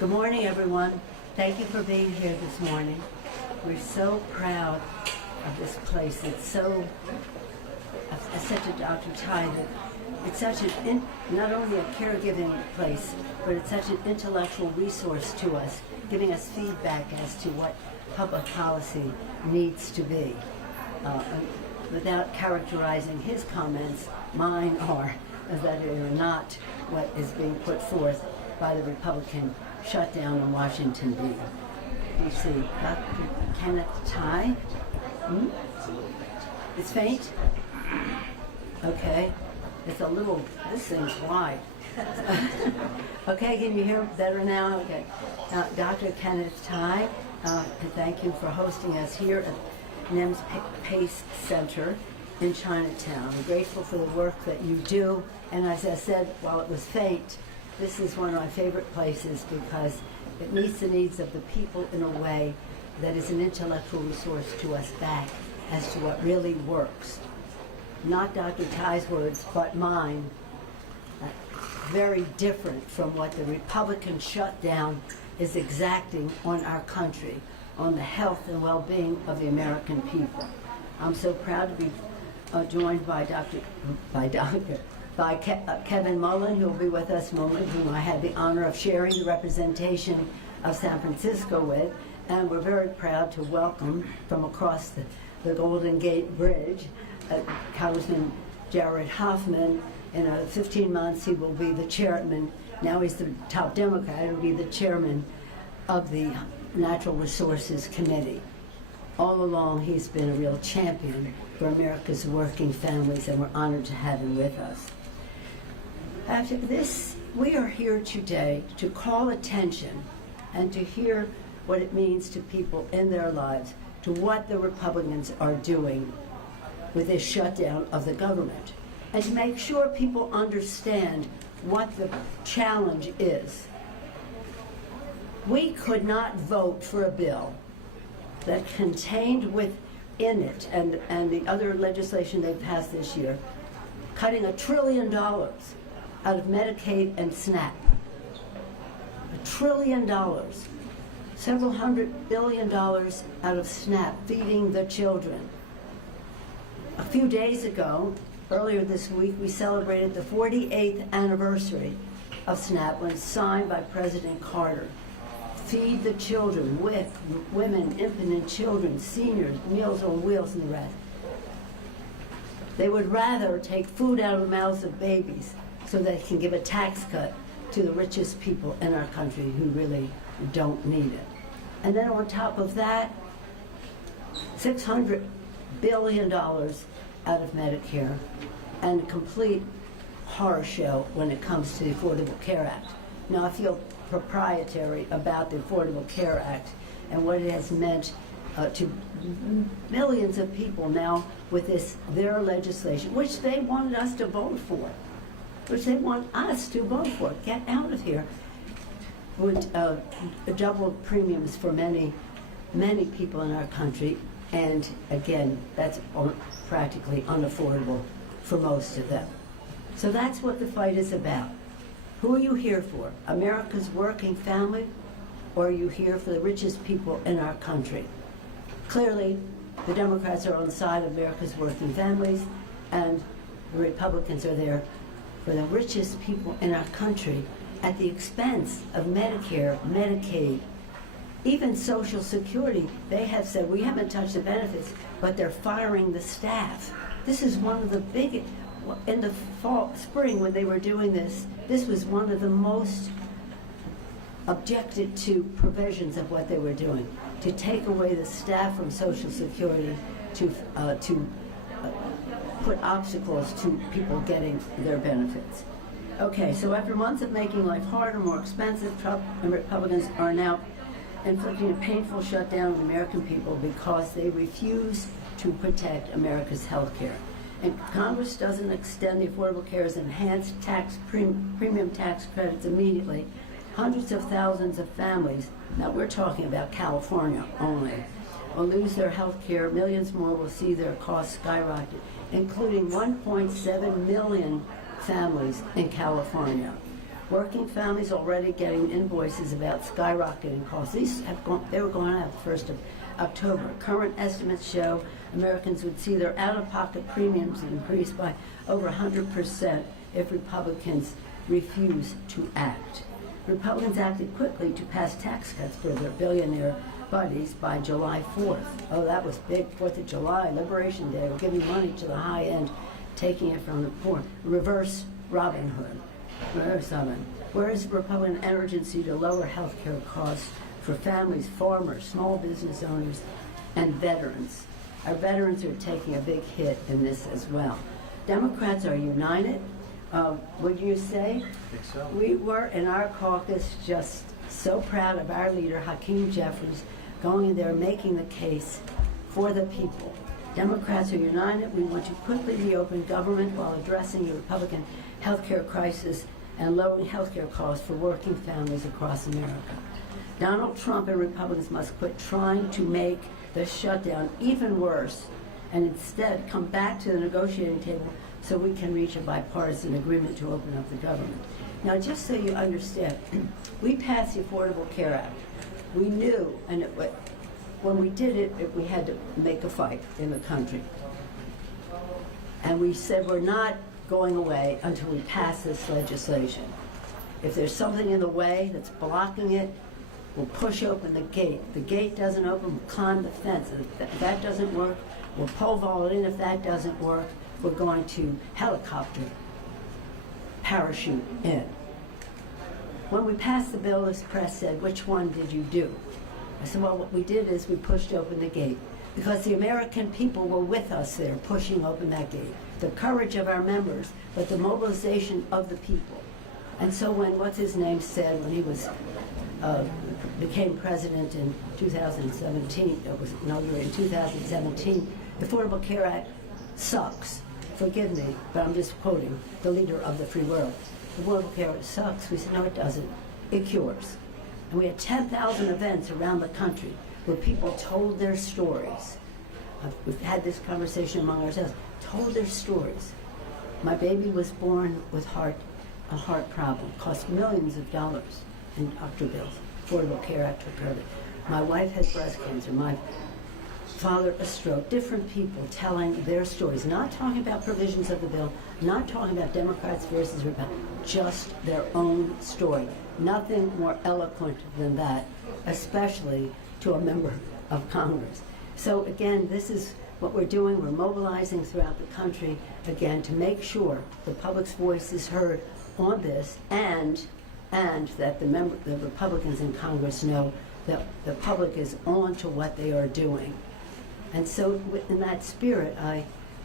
Good morning, everyone. Thank you for being here this morning. We're so proud of this place. It's so, I said to Dr. Ty that it's such not only a caregiving place, but it's such an intellectual resource to us, giving us feedback as to what public policy needs to be. Without characterizing his comments, mine are that they are not what is being put forth by the Republican shutdown in Washington, D.C. Dr. Kenneth Ty? It's faint? Okay. It's a little, this thing's wide. Okay, can you hear better now? Okay. Dr. Kenneth Ty, thank you for hosting us here at NEMS Pace Center in Chinatown. I'm grateful for the work that you do, and as I said, while it was faint, this is one of my favorite places because it meets the needs of the people in a way that is an intellectual resource to us back as to what really works. Not Dr. Ty's words, but mine. Very different from what the Republican shutdown is exacting on our country, on the health and well-being of the American people. I'm so proud to be joined by Kevin Mullen, who will be with us, Mullen, whom I had the honor of sharing the representation of San Francisco with, and we're very proud to welcome from across the Golden Gate Bridge, Congressman Jared Huffman. In 15 months, he will be the chairman. Now he's the top Democrat. He'll be the chairman of the Natural Resources Committee. All along, he's been a real champion for America's working families, and we're honored to have him with us. After this, we are here today to call attention and to hear what it means to people in their lives, to what the Republicans are doing with this shutdown of the government, and to make sure people understand what the challenge is. We could not vote for a bill that contained within it, and the other legislation they passed this year, cutting $1 trillion out of Medicaid and SNAP. $1 trillion. Several $100 billion out of SNAP, feeding the children. A few days ago, earlier this week, we celebrated the 48th anniversary of SNAP when signed by President Carter. Feed the children, with women, infant children, seniors, Meals on Wheels, and the rest. They would rather take food out of the mouths of babies so they can give a tax cut to the richest people in our country who really don't need it. And then on top of that, $600 billion out of Medicare, and a complete horror show when it comes to the Affordable Care Act. Now, I feel proprietary about the Affordable Care Act and what it has meant to millions of people now with their legislation, which they wanted us to vote for, Get out of here. Would double premiums for many, many people in our country, and again, that's practically unaffordable for most of them. So that's what the fight is about. Who are you here for? America's working family, or are you here for the richest people in our country? Clearly, the Democrats are on the side of America's working families, and the Republicans are there for the richest people in our country at the expense of Medicare, Medicaid, even Social Security. They have said, we haven't touched the benefits, but they're firing the staff. This is one of the biggest. In the spring, when they were doing this was one of the most objected to provisions of what they were doing, to take away the staff from Social Security, to put obstacles to people getting their benefits. Okay, so after months of making life harder, more expensive, Trump and Republicans are now inflicting a painful shutdown on American people because they refuse to protect America's health care. And Congress doesn't extend the Affordable Care's enhanced premium tax credits immediately. Hundreds of thousands of families, now we're talking about California only, will lose their health care. Millions more will see their costs skyrocket, including 1.7 million families in California. Working families already getting invoices about skyrocketing costs. They were going out the 1st of October. Current estimates show Americans would see their out-of-pocket premiums increase by over 100% if Republicans refuse to act. Republicans acted quickly to pass tax cuts for their billionaire buddies by July 4th. Oh, that was big, 4th of July, Liberation Day. We're giving money to the high end, taking it from the poor. Reverse Robin Hood. Where is Republican urgency to lower health care costs for families, farmers, small business owners, and veterans? Our veterans are taking a big hit in this as well. Democrats are united. Would you say? I think so. We were in our caucus just so proud of our leader, Hakeem Jeffries, going in there making the case for the people. Democrats are united. We want to quickly reopen government while addressing the Republican health care crisis and lowering health care costs for working families across America. Donald Trump and Republicans must quit trying to make the shutdown even worse and instead come back to the negotiating table so we can reach a bipartisan agreement to open up the government. Now, just so you understand, we passed the Affordable Care Act. We knew, and when we did it, we had to make a fight in the country. And we said we're not going away until we pass this legislation. If there's something in the way that's blocking it, we'll push open the gate. If the gate doesn't open, we'll climb the fence. If that doesn't work, we'll pole vault in. If that doesn't work, we're going to helicopter parachute in. When we passed the bill, this press said, which one did you do? I said, well, what we did is we pushed open the gate because the American people were with us there pushing open that gate. The courage of our members, but the mobilization of the people. And so when, what's his name said when he was became president in 2017, it was inaugurated in 2017, the Affordable Care Act sucks. Forgive me, but I'm just quoting the leader of the free world. The Affordable Care Act sucks. We said, no, it doesn't. It cures. And we had 10,000 events around the country where people told their stories. We've had this conversation among ourselves. Told their stories. My baby was born with a heart problem. Cost millions of dollars in doctor bills. Affordable Care Act took care of it. My wife had breast cancer. My father a stroke. Different people telling their stories. Not talking about provisions of the bill. Not talking about Democrats versus Republicans. Just their own story. Nothing more eloquent than that, especially to a member of Congress. So again, this is what we're doing. We're mobilizing throughout the country, again, to make sure the public's voice is heard on this, and that the Republicans in Congress know that the public is on to what they are doing. And so in that spirit,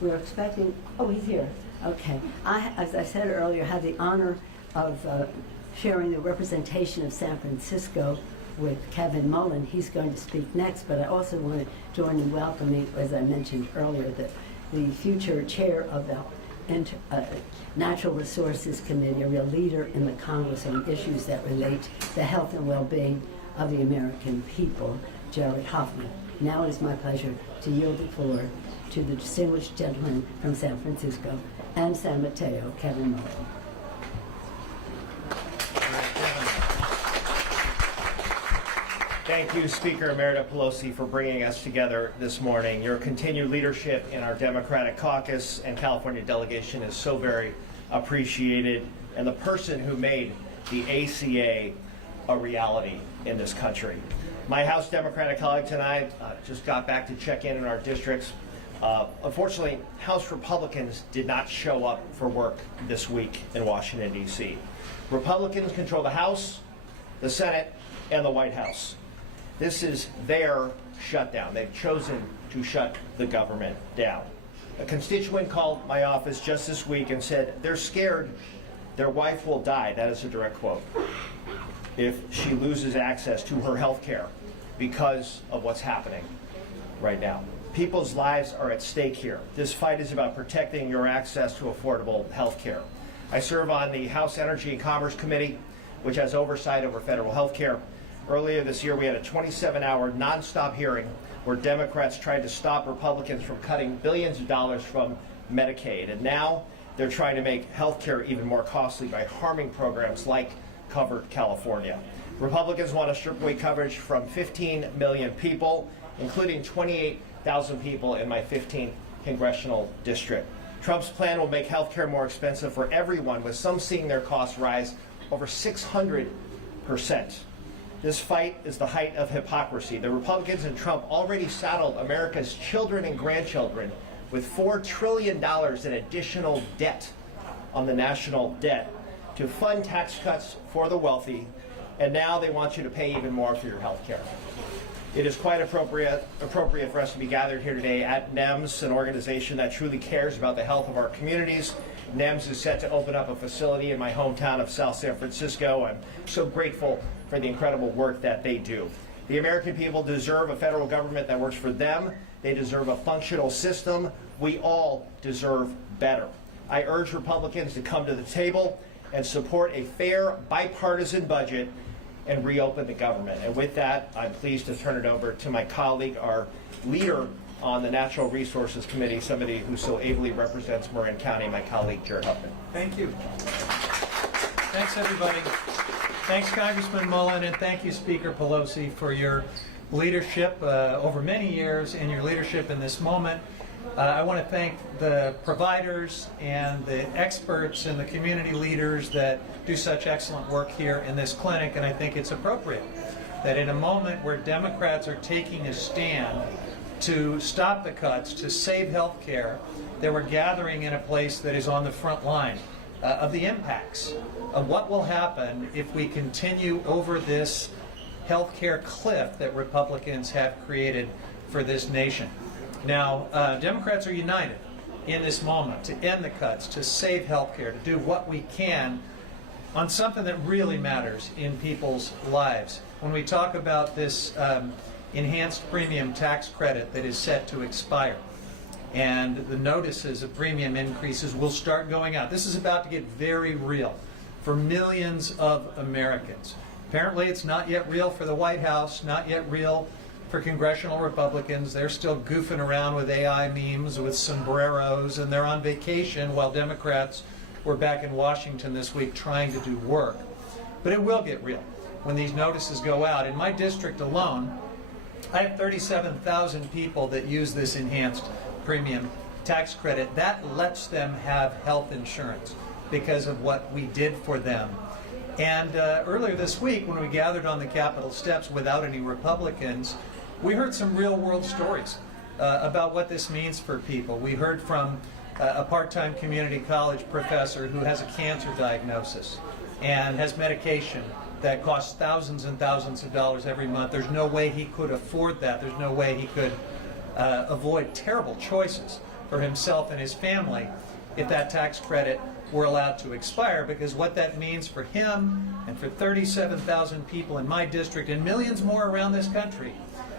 we're expecting, oh, he's here. Okay. As I said earlier, had the honor of sharing the representation of San Francisco with Kevin Mullen. He's going to speak next, but I also want to join in welcoming, as I mentioned earlier, the future chair of the Natural Resources Committee, a real leader in the Congress on issues that relate to the health and well-being of the American people, Jared Huffman. Now it is my pleasure to yield the floor to the distinguished gentleman from San Francisco and San Mateo, Kevin Mullen. Thank you, Speaker Emerita Pelosi, for bringing us together this morning. Your continued leadership in our Democratic caucus and California delegation is so very appreciated, and the person who made the ACA a reality in this country. My House Democratic colleagues and I just got back to check in our districts. Unfortunately, House Republicans did not show up for work this week in Washington, D.C. Republicans control the House, the Senate, and the White House. This is their shutdown. They've chosen to shut the government down. A constituent called my office just this week and said they're scared their wife will die, that is a direct quote, if she loses access to her health care because of what's happening right now. People's lives are at stake here. This fight is about protecting your access to affordable health care. I serve on the House Energy and Commerce Committee, which has oversight over federal health care. Earlier this year, we had a 27-hour nonstop hearing where Democrats tried to stop Republicans from cutting billions of dollars from Medicaid. And now they're trying to make health care even more costly by harming programs like covered California. Republicans want to strip away coverage from 15 million people, including 28,000 people in my 15th congressional district. Trump's plan will make health care more expensive for everyone, with some seeing their costs rise over 600%. This fight is the height of hypocrisy. The Republicans and Trump already saddled America's children and grandchildren with $4 trillion in additional debt on the national debt to fund tax cuts for the wealthy, and now they want you to pay even more for your health care. It is quite appropriate for us to be gathered here today at NEMS, an organization that truly cares about the health of our communities. NEMS is set to open up a facility in my hometown of South San Francisco. I'm so grateful for the incredible work that they do. The American people deserve a federal government that works for them. They deserve a functional system. We all deserve better. I urge Republicans to come to the table and support a fair, bipartisan budget and reopen the government. And with that, I'm pleased to turn it over to my colleague, our leader on the Natural Resources Committee, somebody who so ably represents Marin County, my colleague, Jared Huffman. Thank you. Thanks, everybody. Thanks, Congressman Mullen, and thank you, Speaker Pelosi, for your leadership over many years and your leadership in this moment. I want to thank the providers and the experts and the community leaders that do such excellent work here in this clinic, and I think it's appropriate that in a moment where Democrats are taking a stand to stop the cuts, to save health care, that we're gathering in a place that is on the front line of the impacts of what will happen if we continue over this health care cliff that Republicans have created for this nation. Now, Democrats are united in this moment to end the cuts, to save health care, to do what we can on something that really matters in people's lives. When we talk about this enhanced premium tax credit that is set to expire, and the notices of premium increases will start going out. This is about to get very real for millions of Americans. Apparently it's not yet real for the White House, not yet real for congressional Republicans. They're still goofing around with AI memes with sombreros, and they're on vacation while Democrats were back in Washington this week trying to do work. But it will get real when these notices go out. In my district alone, I have 37,000 people that use this enhanced premium tax credit. That lets them have health insurance because of what we did for them. And earlier this week, when we gathered on the Capitol steps without any Republicans, we heard some real-world stories about what this means for people. We heard from a part-time community college professor who has a cancer diagnosis and has medication that costs thousands and thousands of dollars every month. There's no way he could afford that. There's no way he could avoid terrible choices for himself and his family if that tax credit were allowed to expire, because what that means for him and for 37,000 people in my district and millions more around this country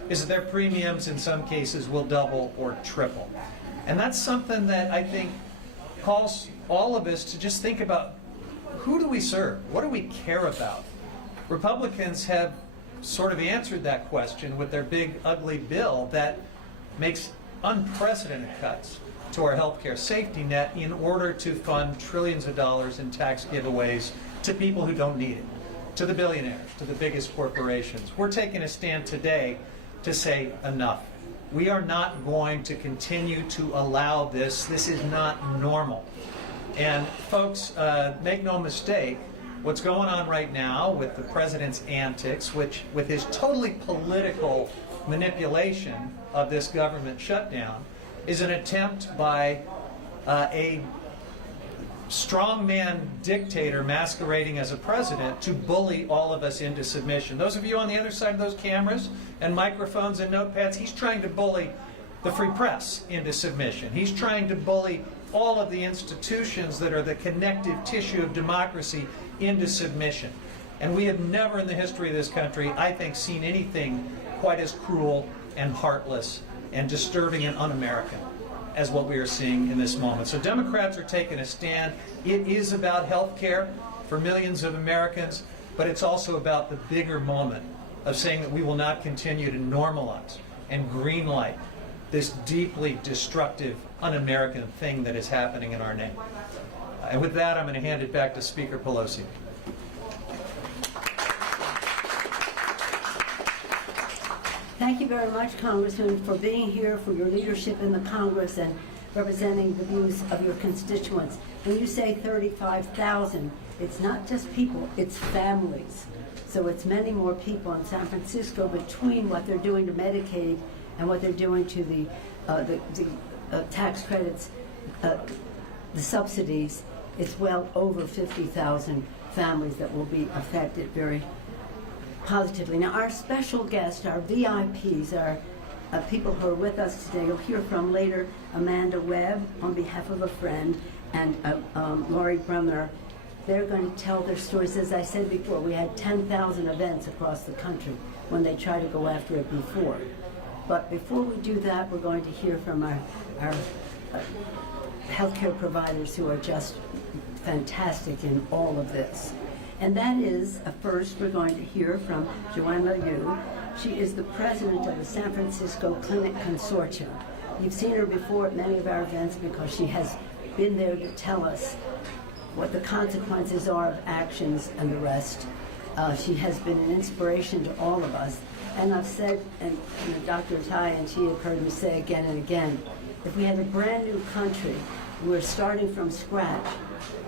is that their premiums in some cases will double or triple. And that's something that I think calls all of us to just think about, who do we serve? What do we care about? Republicans have sort of answered that question with their big ugly bill that makes unprecedented cuts to our healthcare safety net in order to fund trillions of dollars in tax giveaways to people who don't need it, to the billionaires, to the biggest corporations. We're taking a stand today to say enough. We are not going to continue to allow this. This is not normal. And folks, make no mistake, what's going on right now with the president's antics, which with his totally political manipulation of this government shutdown, is an attempt by a strongman dictator masquerading as a president to bully all of us into submission. Those of you on the other side of those cameras and microphones and notepads, he's trying to bully the free press into submission. He's trying to bully all of the institutions that are the connective tissue of democracy into submission. And we have never in the history of this country, I think, seen anything quite as cruel and heartless and disturbing and un-American as what we are seeing in this moment. So Democrats are taking a stand. It is about health care for millions of Americans, but it's also about the bigger moment of saying that we will not continue to normalize and greenlight this deeply destructive, un-American thing that is happening in our name. And with that, I'm going to hand it back to Speaker Pelosi. Thank you very much, Congressman, for being here, for your leadership in the Congress and representing the views of your constituents. When you say 35,000, it's not just people, it's families. So it's many more people in San Francisco between what they're doing to Medicaid and what they're doing to the tax credits, the subsidies. It's well over 50,000 families that will be affected very positively. Now, our special guests, our VIPs, are people who are with us today. You'll hear from later Amanda Webb on behalf of a friend and Laurie Brumner. They're going to tell their stories. As I said before, we had 10,000 events across the country when they tried to go after it before. But before we do that, we're going to hear from our healthcare providers who are just fantastic in all of this. And that is, first, we're going to hear from Joanna Liu. She is the president of the San Francisco Clinic Consortium. You've seen her before at many of our events because she has been there to tell us what the consequences are of actions and the rest. She has been an inspiration to all of us. And I've said, and Dr. Tai and she have heard me say again and again, if we had a brand new country, we're starting from scratch,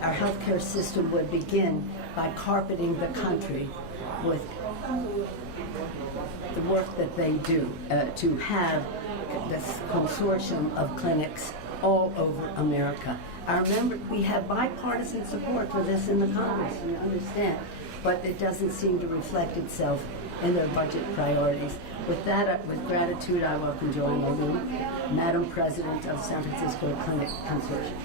our healthcare system would begin by carpeting the country with the work that they do to have this consortium of clinics all over America. I remember we have bipartisan support for this in the Congress, you understand, but it doesn't seem to reflect itself in their budget priorities. With that, with gratitude, I welcome Joanna Liu, Madam President of San Francisco Clinic Consortium.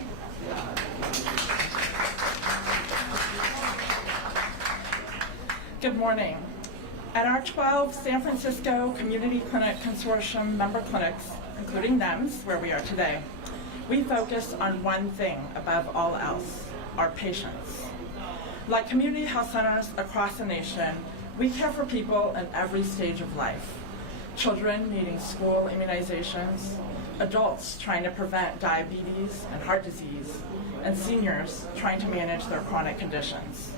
Good morning. At our 12 San Francisco Community Clinic Consortium member clinics, including NEMS, where we are today, we focus on one thing above all else, our patients. Like community health centers across the nation, we care for people in every stage of life. Children needing school immunizations, adults trying to prevent diabetes and heart disease, and seniors trying to manage their chronic conditions.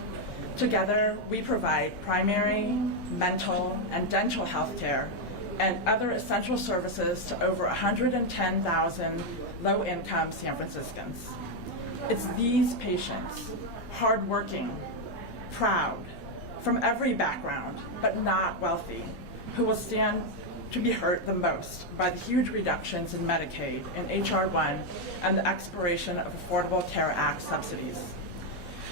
Together, we provide primary, mental, and dental health care and other essential services to over 110,000 low-income San Franciscans. It's these patients, hardworking, proud, from every background, but not wealthy, who will stand to be hurt the most by the huge reductions in Medicaid in H.R. 1 and the expiration of Affordable Care Act subsidies.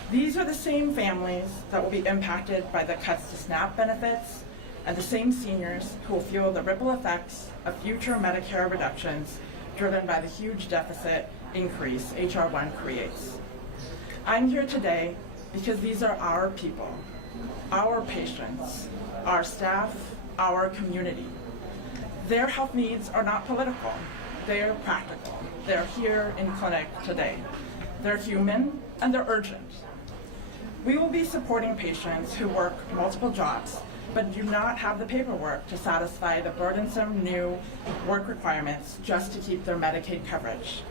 These are the same families that will be impacted by the cuts to SNAP benefits and the same seniors who will feel the ripple effects of future Medicare reductions driven by the huge deficit increase H.R. 1 creates. I'm here today because these are our people, our patients, our staff, our community. Their health needs are not political, they're practical. They're here in clinic today. They're human and they're urgent. We will be supporting patients who work multiple jobs but do not have the paperwork to satisfy the burdensome new work requirements just to keep their Medicaid coverage.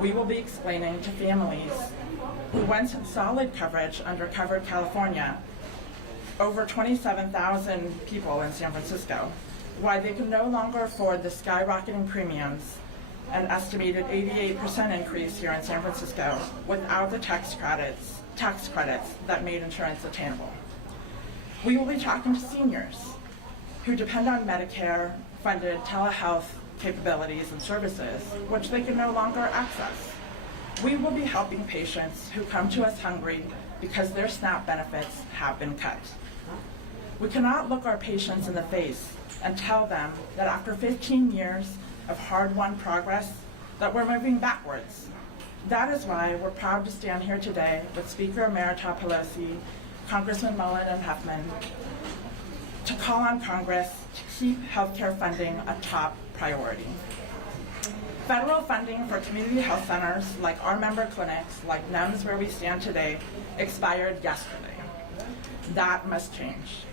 We will be explaining to families who once had solid coverage under Covered California, over 27,000 people in San Francisco, why they can no longer afford the skyrocketing premiums, an estimated 88% increase here in San Francisco without the tax credits that made insurance attainable. We will be talking to seniors who depend on Medicare-funded telehealth capabilities and services, which they can no longer access. We will be helping patients who come to us hungry because their SNAP benefits have been cut. We cannot look our patients in the face and tell them that after 15 years of hard-won progress, that we're moving backwards. That is why we're proud to stand here today with Speaker Emerita Pelosi, Congressman Mullen and Huffman, to call on Congress to keep healthcare funding a top priority. Federal funding for community health centers like our member clinics, like NEMS where we stand today, expired yesterday. That must change.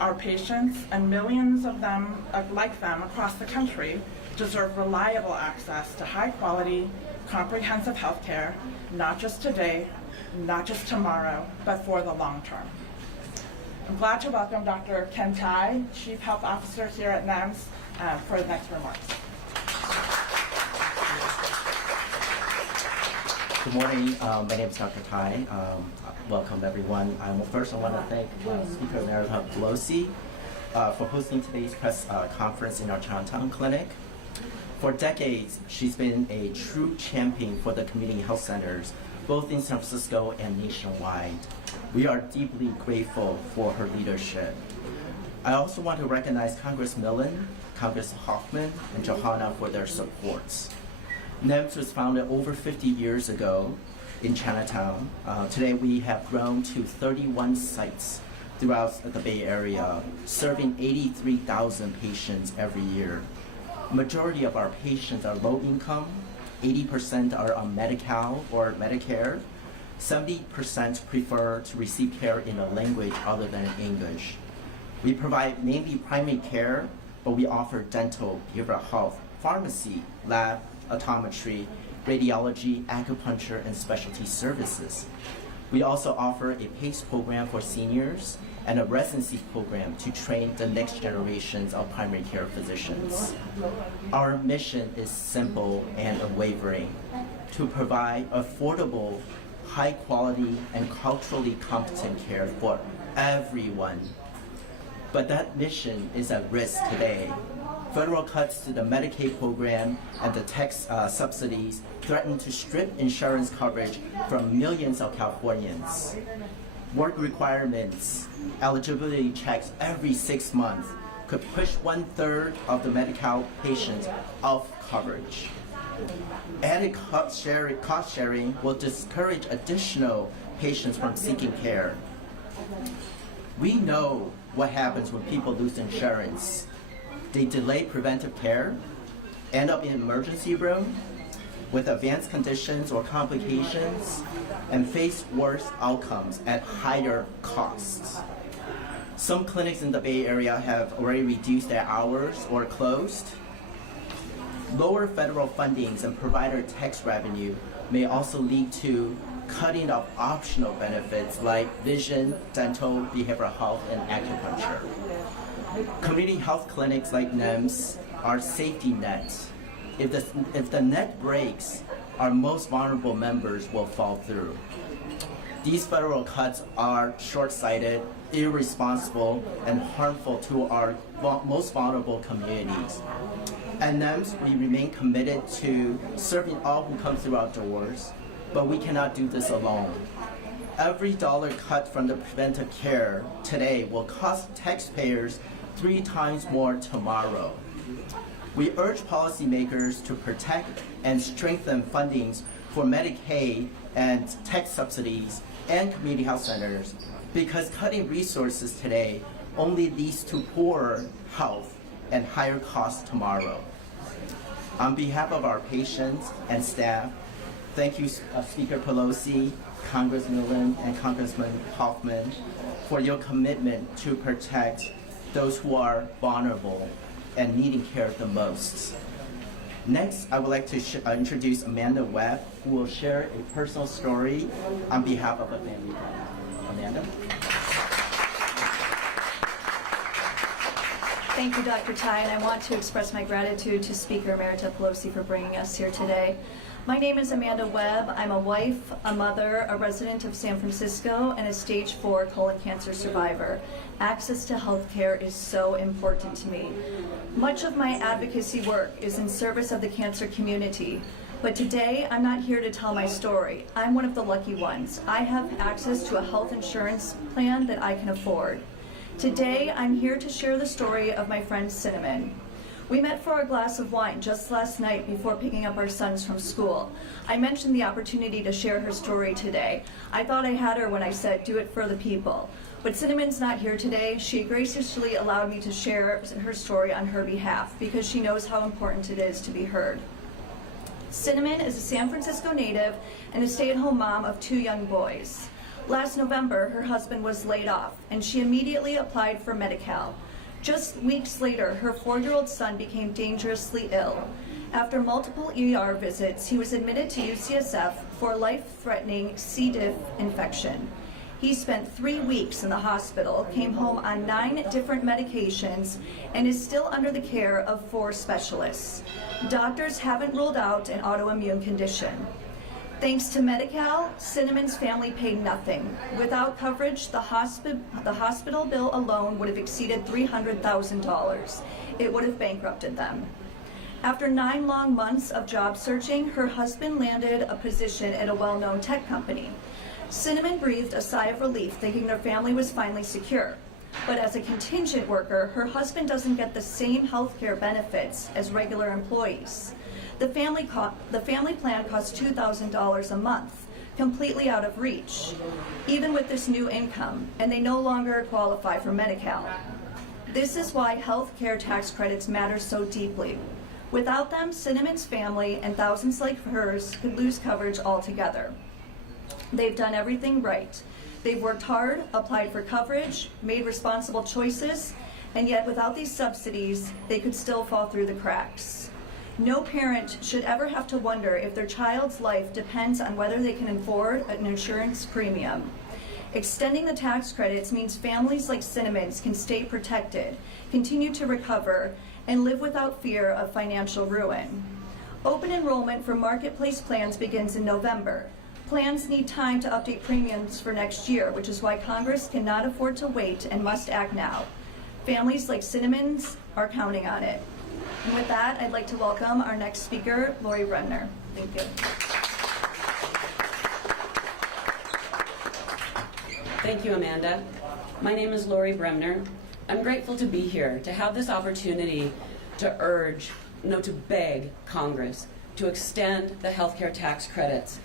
Our patients and millions of them, like them across the country, deserve reliable access to high quality, comprehensive health care, not just today, not just tomorrow, but for the long term. I'm glad to welcome Dr. Ken Tai, Chief Health Officer here at NEMS, for the next remarks. Good morning. My name is Dr. Tai. Welcome, everyone. First, I want to thank Speaker Nancy Pelosi for hosting today's press conference in our Chinatown clinic. For decades, she's been a true champion for the community health centers, both in San Francisco and nationwide. We are deeply grateful for her leadership. I also want to recognize Congress Mullen, Congress Huffman, and Johanna for their supports. NEMS was founded over 50 years ago in Chinatown. Today we have grown to 31 sites throughout the Bay Area, serving 83,000 patients every year. Majority of our patients are low income, 80% are on Medi-Cal or Medicare, 70% prefer to receive care in a language other than English. We provide mainly primary care, but we offer dental, behavioral health, pharmacy, lab, optometry, radiology, acupuncture, and specialty services. We also offer a PACE program for seniors and a residency program to train the next generations of primary care physicians. Our mission is simple and unwavering: to provide affordable, high quality, and culturally competent care for everyone. But that mission is at risk today. Federal cuts to the Medicaid program and the tax subsidies threaten to strip insurance coverage from millions of Californians. Work requirements, eligibility checks every 6 months could push 1/3 of the Medi-Cal patients off coverage. Added cost sharing will discourage additional patients from seeking care. We know what happens when people lose insurance. They delay preventive care, end up in emergency room with advanced conditions or complications, and face worse outcomes at higher costs. Some clinics in the Bay Area have already reduced their hours or closed. Lower federal fundings and provider tax revenue may also lead to cutting of optional benefits like vision, dental, behavioral health, and acupuncture. Community health clinics like NEMS are safety nets. If the net breaks, our most vulnerable members will fall through. These federal cuts are short-sighted, irresponsible, and harmful to our most vulnerable communities. At NEMS, we remain committed to serving all who come through our doors, but we cannot do this alone. Every dollar cut from the preventive care today will cost taxpayers 3 times more tomorrow. We urge policymakers to protect and strengthen fundings for Medicaid and tax subsidies and community health centers, because cutting resources today only leads to poorer health and higher costs tomorrow. On behalf of our patients and staff, thank you, Speaker Pelosi, Congressman Mullen, and Congressman Huffman, for your commitment to protect those who are vulnerable and needing care the most. Next, I would like to introduce Amanda Webb, who will share a personal story on behalf of a family friend. Amanda? Thank you, Dr. Tai, and I want to express my gratitude to Speaker Emerita Pelosi for bringing us here today. My name is Amanda Webb. I'm a wife, a mother, a resident of San Francisco, and a stage 4 colon cancer survivor. Access to health care is so important to me. Much of my advocacy work is in service of the cancer community, but today I'm not here to tell my story. I'm one of the lucky ones. I have access to a health insurance plan that I can afford. Today I'm here to share the story of my friend Cinnamon. We met for a glass of wine just last night before picking up our sons from school. I mentioned the opportunity to share her story today. I thought I had her when I said, do it for the people. But Cinnamon's not here today. She graciously allowed me to share her story on her behalf because she knows how important it is to be heard. Cinnamon is a San Francisco native and a stay-at-home mom of 2 young boys. Last November, her husband was laid off, and she immediately applied for Medi-Cal. Just weeks later, her 4-year-old son became dangerously ill. After multiple ER visits, he was admitted to UCSF for a life-threatening C. diff infection. He spent 3 weeks in the hospital, came home on 9 different medications, and is still under the care of 4 specialists. Doctors haven't ruled out an autoimmune condition. Thanks to Medi-Cal, Cinnamon's family paid nothing. Without coverage, the hospital bill alone would have exceeded $300,000. It would have bankrupted them. After 9 long months of job searching, her husband landed a position at a well-known tech company. Cinnamon breathed a sigh of relief, thinking their family was finally secure. But as a contingent worker, her husband doesn't get the same health care benefits as regular employees. The family plan costs $2,000 a month, completely out of reach, even with this new income, and they no longer qualify for Medi-Cal. This is why health care tax credits matter so deeply. Without them, Cinnamon's family and thousands like hers could lose coverage altogether. They've done everything right. They've worked hard, applied for coverage, made responsible choices, and yet without these subsidies, they could still fall through the cracks. No parent should ever have to wonder if their child's life depends on whether they can afford an insurance premium. Extending the tax credits means families like Cinnamon's can stay protected, continue to recover, and live without fear of financial ruin. Open enrollment for Marketplace plans begins in November. Plans need time to update premiums for next year, which is why Congress cannot afford to wait and must act now. Families like Cinnamon's are counting on it. And with that, I'd like to welcome our next speaker, Lori Bremner. Thank you. Thank you, Amanda. My name is Lori Bremner. I'm grateful to be here, to have this opportunity to urge, to beg Congress to extend the healthcare tax credits.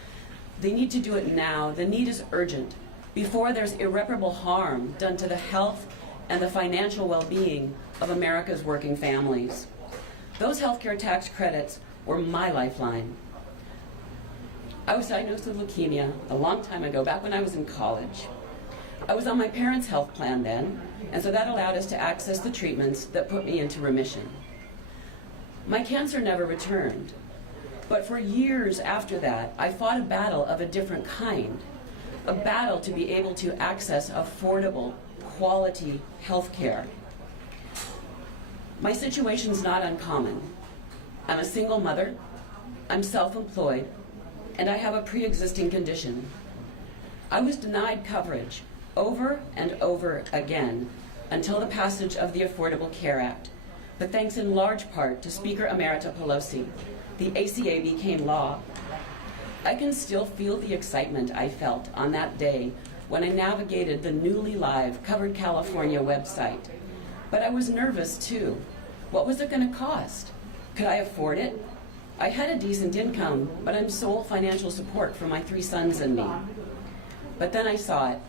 They need to do it now. The need is urgent, before there's irreparable harm done to the health and the financial well-being of America's working families. Those healthcare tax credits were my lifeline. I was diagnosed with leukemia a long time ago, back when I was in college. I was on my parents' health plan then, and so that allowed us to access the treatments that put me into remission. My cancer never returned, but for years after that, I fought a battle of a different kind, a battle to be able to access affordable, quality health care. My situation is not uncommon. I'm a single mother, I'm self-employed, and I have a pre-existing condition. I was denied coverage over and over again until the passage of the Affordable Care Act. But thanks in large part to Speaker Emerita Pelosi, the ACA became law. I can still feel the excitement I felt on that day when I navigated the newly live Covered California website. But I was nervous too. What was it going to cost? Could I afford it? I had a decent income, but I'm sole financial support for my 3 sons and me. But then I saw it.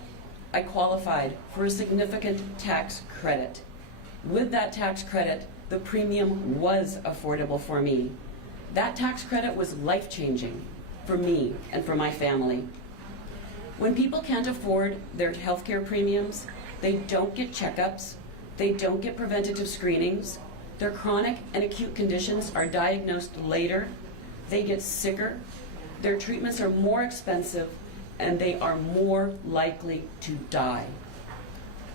I qualified for a significant tax credit. With that tax credit, the premium was affordable for me. That tax credit was life-changing for me and for my family. When people can't afford their healthcare premiums, they don't get checkups, they don't get preventative screenings, their chronic and acute conditions are diagnosed later, they get sicker, their treatments are more expensive, and they are more likely to die.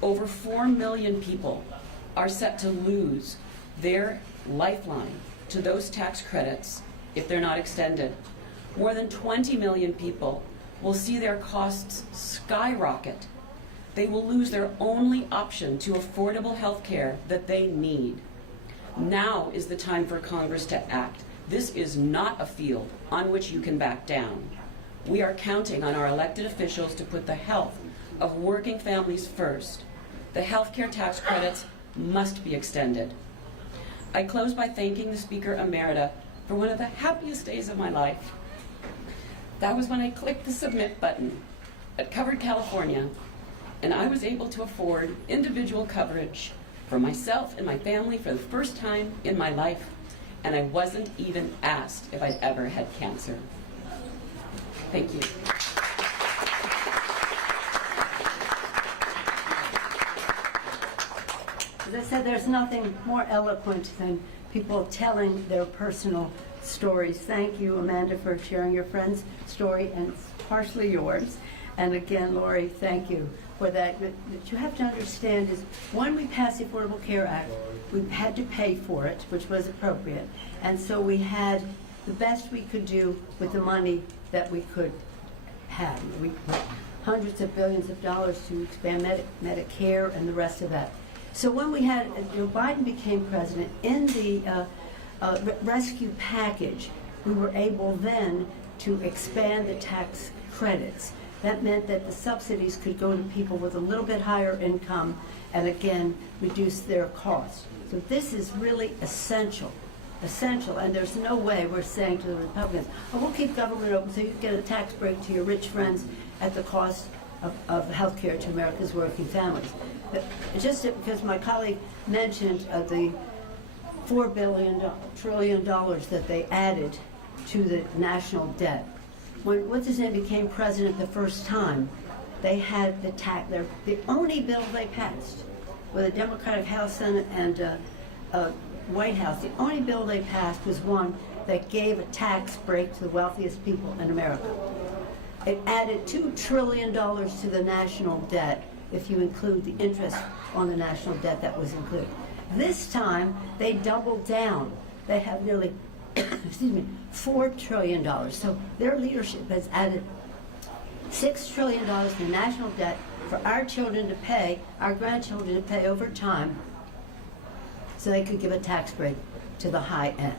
Over 4 million people are set to lose their lifeline to those tax credits if they're not extended. More than 20 million people will see their costs skyrocket. They will lose their only option to affordable health care that they need. Now is the time for Congress to act. This is not a field on which you can back down. We are counting on our elected officials to put the health of working families first. The health care tax credits must be extended. I close by thanking the Speaker Emerita for one of the happiest days of my life. That was when I clicked the submit button at Covered California, and I was able to afford individual coverage for myself and my family for the first time in my life, and I wasn't even asked if I'd ever had cancer. Thank you. As I said, there's nothing more eloquent than people telling their personal stories. Thank you, Amanda, for sharing your friend's story and partially yours. And again, Lori, thank you for that. What you have to understand is when we passed the Affordable Care Act, we had to pay for it, which was appropriate. And so we had the best we could do with the money that we could have. We put hundreds of billions of dollars to expand Medicare and the rest of that. So when we had, Biden became president, in the rescue package, we were able then to expand the tax credits. That meant that the subsidies could go to people with a little bit higher income and again, reduce their costs. So this is really essential, and there's no way we're saying to the Republicans, oh, we'll keep government open so you get a tax break to your rich friends at the cost of health care to America's working families. But just because my colleague mentioned the $4 trillion that they added to the national debt. When what's-his-name became president the first time, they had the only bill they passed, with a Democratic House, Senate, and White House, the only bill they passed was one that gave a tax break to the wealthiest people in America. It added $2 trillion to the national debt, if you include the interest on the national debt that was included. This time, they doubled down. They have nearly, $4 trillion. So their leadership has added $6 trillion to the national debt for our children to pay, our grandchildren to pay over time, so they could give a tax break to the high end.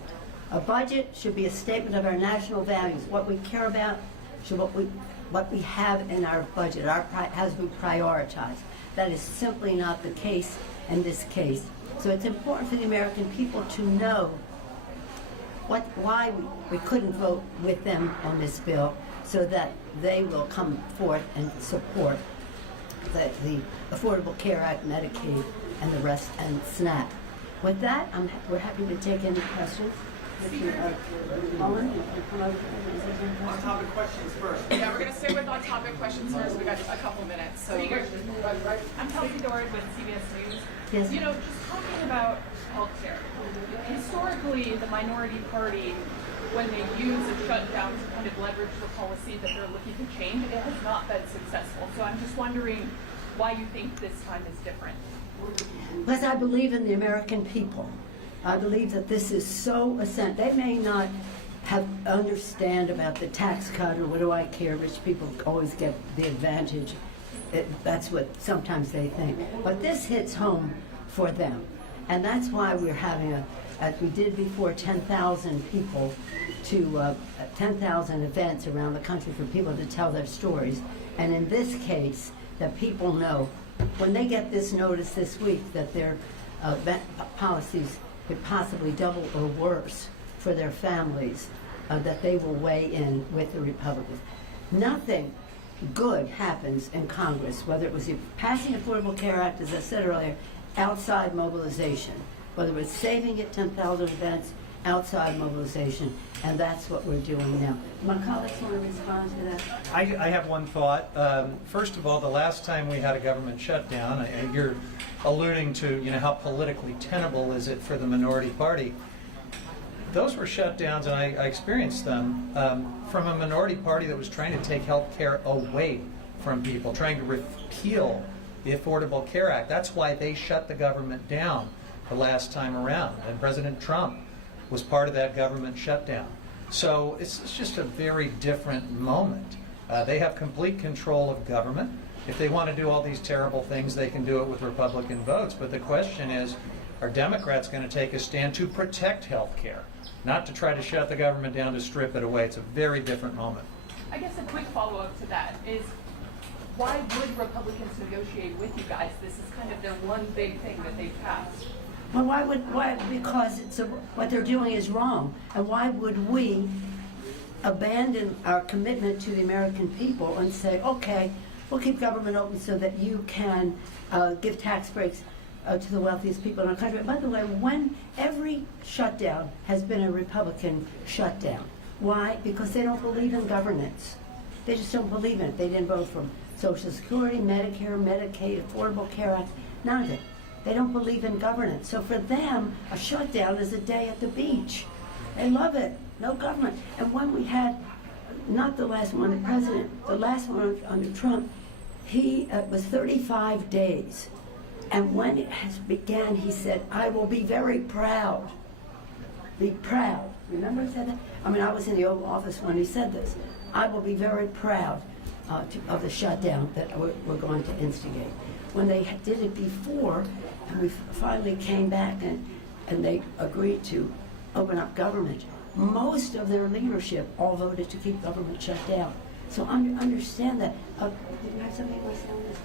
A budget should be a statement of our national values, what we care about, what we have in our budget, as we prioritize. That is simply not the case in this case. So it's important for the American people to know why we couldn't vote with them on this bill, so that they will come forth and support the Affordable Care Act, Medicaid, and the rest, and SNAP. With that, we're happy to take any questions. Mullen, you can come over and take any questions. On-topic questions first. Yeah, we're going to stay with on-topic questions first. We got a couple minutes. So, I'm Kelsey Doran with CBS News. Yes. You know, just talking about healthcare. Historically, the minority party, when they use a shutdown to kind of leverage the policy that they're looking to change, it has not been successful. So I'm just wondering why you think this time is different. Because I believe in the American people. I believe that this is so essential. They may not understand about the tax cut or what do I care, rich people always get the advantage. That's what sometimes they think. But this hits home for them. And that's why we're having as we did before, 10,000 people to 10,000 events around the country for people to tell their stories. And in this case, that people know when they get this notice this week that their policies could possibly double or worse for their families, that they will weigh in with the Republicans. Nothing good happens in Congress, whether it was the passing Affordable Care Act, as I said earlier, outside mobilization, whether it was saving it 10,000 events, outside mobilization, and that's what we're doing now. My colleagues want to respond to that? I have one thought. First of all, the last time we had a government shutdown, you're alluding to how politically tenable is it for the minority party. Those were shutdowns, and I experienced them, from a minority party that was trying to take health care away from people, trying to repeal the Affordable Care Act. That's why they shut the government down the last time around, and President Trump was part of that government shutdown. So it's just a very different moment. They have complete control of government. If they want to do all these terrible things, they can do it with Republican votes. But the question is, are Democrats going to take a stand to protect health care, not to try to shut the government down to strip it away? It's a very different moment. I guess a quick follow-up to that is, why would Republicans negotiate with you guys? This is kind of their one big thing that they've passed. Well, why? Because what they're doing is wrong. And why would we abandon our commitment to the American people and say, okay, we'll keep government open so that you can give tax breaks to the wealthiest people in our country? And by the way, when every shutdown has been a Republican shutdown. Why? Because they don't believe in governance. They just don't believe in it. They didn't vote for Social Security, Medicare, Medicaid, Affordable Care Act, none of it. They don't believe in governance. So for them, a shutdown is a day at the beach. They love it. No government. And when we had not the last one, the president, the last one under Trump, he was 35 days. And when it has began, he said, I will be very proud. Be proud. Remember he said that? I mean, I was in the Oval Office when he said this. I will be very proud of the shutdown that we're going to instigate. When they did it before, and we finally came back and they agreed to open up government, most of their leadership all voted to keep government shut down. So understand that. Did you have something else on this?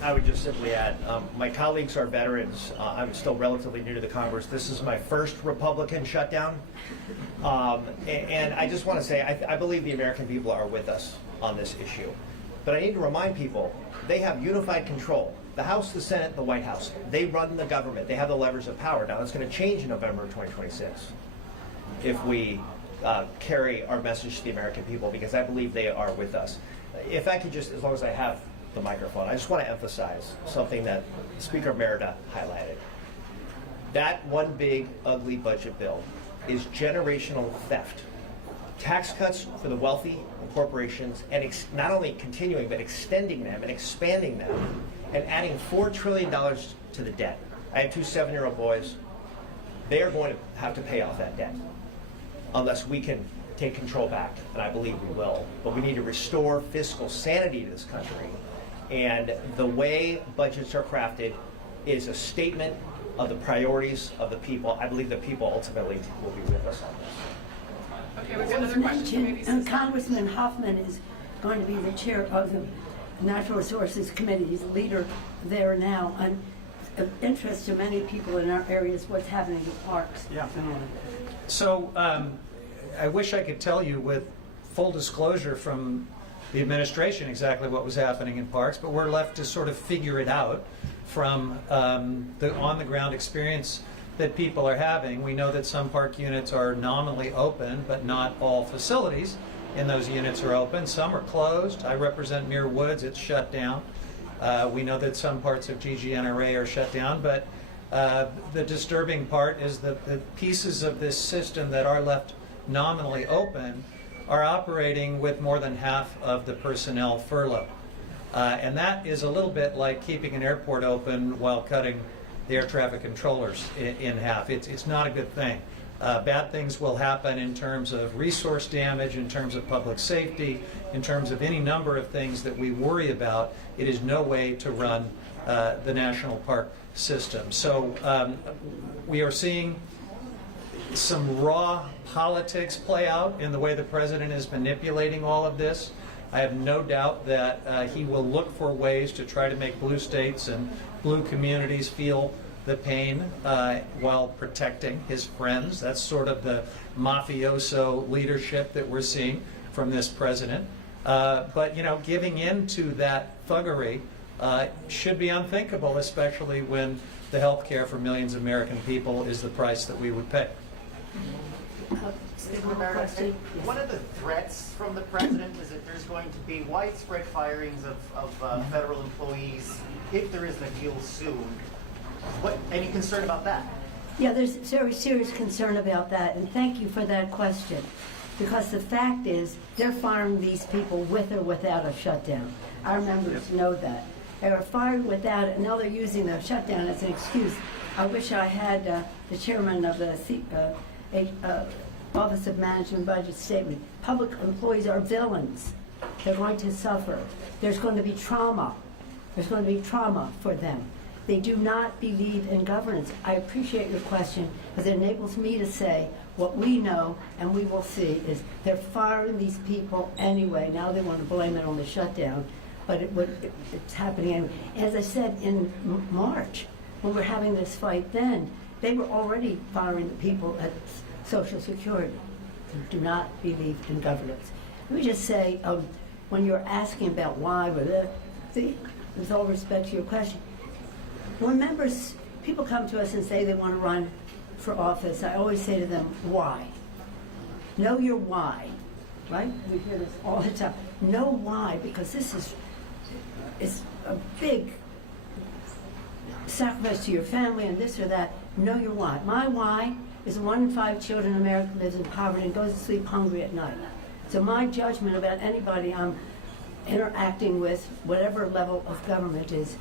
I would just simply add, my colleagues are veterans. I'm still relatively new to the Congress. This is my first Republican shutdown. And I just want to say, I believe the American people are with us on this issue. But I need to remind people, they have unified control. The House, the Senate, the White House, they run the government. They have the levers of power. Now, that's going to change in November of 2026 if we carry our message to the American people, because I believe they are with us. If I could just, as long as I have the microphone, I just want to emphasize something that Speaker Merida highlighted. That one big, ugly budget bill is generational theft. Tax cuts for the wealthy and corporations, and not only continuing, but extending them and expanding them, and adding $4 trillion to the debt. I have two 7-year-old boys. They are going to have to pay off that debt unless we can take control back, and I believe we will. But we need to restore fiscal sanity to this country. And the way budgets are crafted is a statement of the priorities of the people. I believe the people ultimately will be with us on this. Okay, we've got another question. And Congressman Huffman is going to be the chair of the Natural Resources Committee. He's a leader there now. And of interest to many people in our areas what's happening in parks. Yeah. So I wish I could tell you with full disclosure from the administration exactly what was happening in parks, but we're left to sort of figure it out from the on-the-ground experience that people are having. We know that some park units are nominally open, but not all facilities in those units are open. Some are closed. I represent Muir Woods. It's shut down. We know that some parts of GGNRA are shut down, but the disturbing part is the pieces of this system that are left nominally open are operating with more than half of the personnel furloughed. And that is a little bit like keeping an airport open while cutting the air traffic controllers in half. It's not a good thing. Bad things will happen in terms of resource damage, in terms of public safety, in terms of any number of things that we worry about. It is no way to run the national park system. So we are seeing some raw politics play out in the way the president is manipulating all of this. I have no doubt that he will look for ways to try to make blue states and blue communities feel the pain while protecting his friends. That's sort of the mafioso leadership that we're seeing from this president. But, you know, giving in to that thuggery should be unthinkable, especially when the health care for millions of American people is the price that we would pay. One of the threats from the president is that there's going to be widespread firings of federal employees if there is a deal soon. Any concern about that? Yeah, there's very serious concern about that, and thank you for that question. Because the fact is, they're firing these people with or without a shutdown. Our members know that. They are firing without it, and now they're using the shutdown as an excuse. I wish I had the chairman of the Office of Management Budget statement. Public employees are villains. They're going to suffer. There's going to be trauma. There's going to be trauma for them. They do not believe in governance. I appreciate your question because it enables me to say what we know and we will see is they're firing these people anyway. Now they want to blame it on the shutdown, but it's happening anyway. As I said in March, when we're having this fight then, they were already firing the people at Social Security who do not believe in governance. Let me just say, when you're asking about why, with all respect to your question, when people come to us and say they want to run for office, I always say to them, why? Know your why, right? We hear this all the time. Know why, because this is a big sacrifice to your family and this or that. Know your why. My why is 1 in 5 children in America lives in poverty and goes to sleep hungry at night. So my judgment about anybody I'm interacting with, whatever level of government is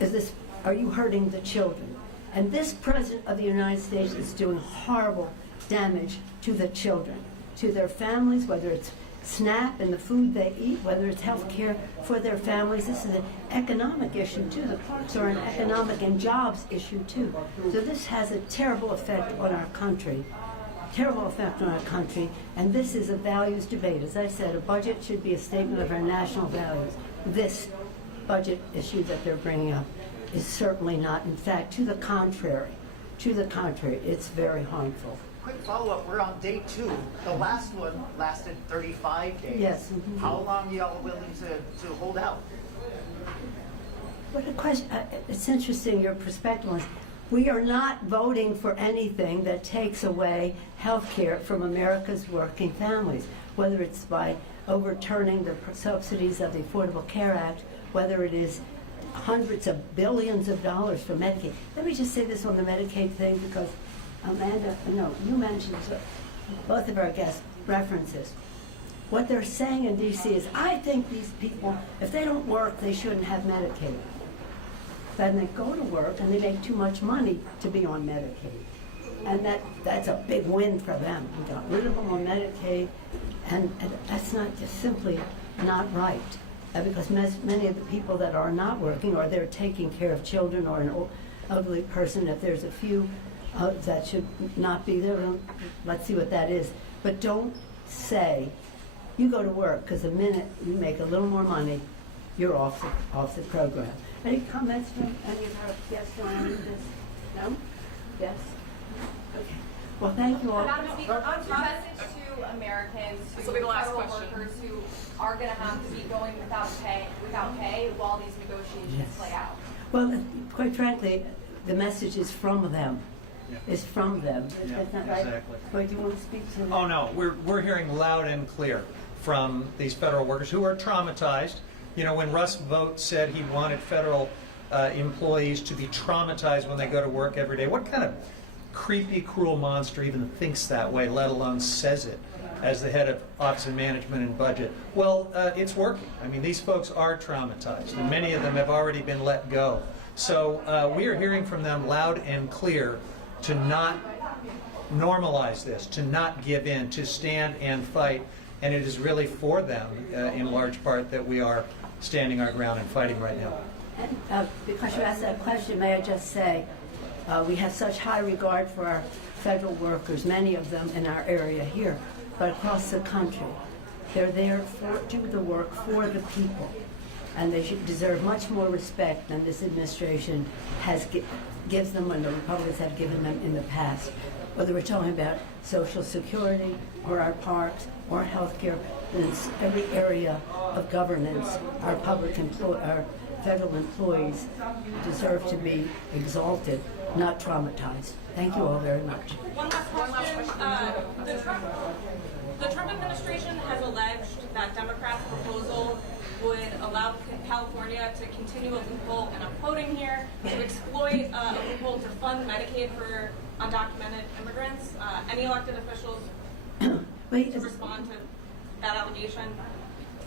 this, are you hurting the children? And this President of the United States is doing horrible damage to the children, to their families, whether it's SNAP and the food they eat, whether it's health care for their families. This is an economic issue too. The parks are an economic and jobs issue too. So this has a terrible effect on our country. Terrible effect on our country, and this is a values debate. As I said, a budget should be a statement of our national values. This budget issue that they're bringing up is certainly not. In fact, to the contrary, it's very harmful. Quick follow-up, we're on day 2. The last one lasted 35 days. Yes. How long are y'all willing to hold out? What a question. It's interesting your perspective on this. We are not voting for anything that takes away health care from America's working families, whether it's by overturning the subsidies of the Affordable Care Act, whether it is hundreds of billions of dollars for Medicaid. Let me just say this on the Medicaid thing, because Amanda, no, you mentioned both of our guest references. What they're saying in D.C. is, I think these people, if they don't work, they shouldn't have Medicaid. Then they go to work and they make too much money to be on Medicaid. And that's a big win for them. We got rid of them on Medicaid, and that's not just simply not right. Because many of the people that are not working, or they're taking care of children or an elderly person, if there's a few that should not be there, let's see what that is. But don't say, you go to work, because the minute you make a little more money, you're off the program. Any comments from any of our guests on any of this? No? Yes? Okay. Well, thank you all. Madam Speaker, what's your message to Americans, to federal workers who are going to have to be going without pay while these negotiations play out? Well, quite frankly, the message is from them. Yeah. Is from them. Yeah, That's not right? exactly. Wait, do you want to speak to that? Oh, no, we're hearing loud and clear from these federal workers who are traumatized. You know, when Russ Vought said he wanted federal employees to be traumatized when they go to work every day, what kind of creepy, cruel monster even thinks that way, let alone says it as the head of Office of Management and Budget? Well, it's working. I mean, these folks are traumatized, and many of them have already been let go. So we are hearing from them loud and clear to not normalize this, to not give in, to stand and fight. And it is really for them, in large part, that we are standing our ground and fighting right now. And, because you asked that question, may I just say, we have such high regard for our federal workers, many of them in our area here, but across the country. They're there to do the work for the people, and they should deserve much more respect than this administration gives them, and the Republicans have given them in the past. Whether we're talking about Social Security or our parks or health care, in every area of governance, our federal employees deserve to be exalted, not traumatized. Thank you all very much. One last question. The Trump administration has alleged that Democrats' proposal would allow California to continue a loophole, and I'm quoting here, to exploit a loophole to fund Medicaid for undocumented immigrants. Any elected officials to respond to that allegation?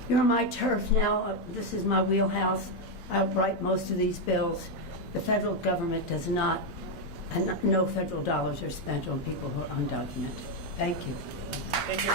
You're on my turf now. This is my wheelhouse. I write most of these bills. The federal government does not, and no federal dollars are spent on people who are undocumented. Thank you. Thank you.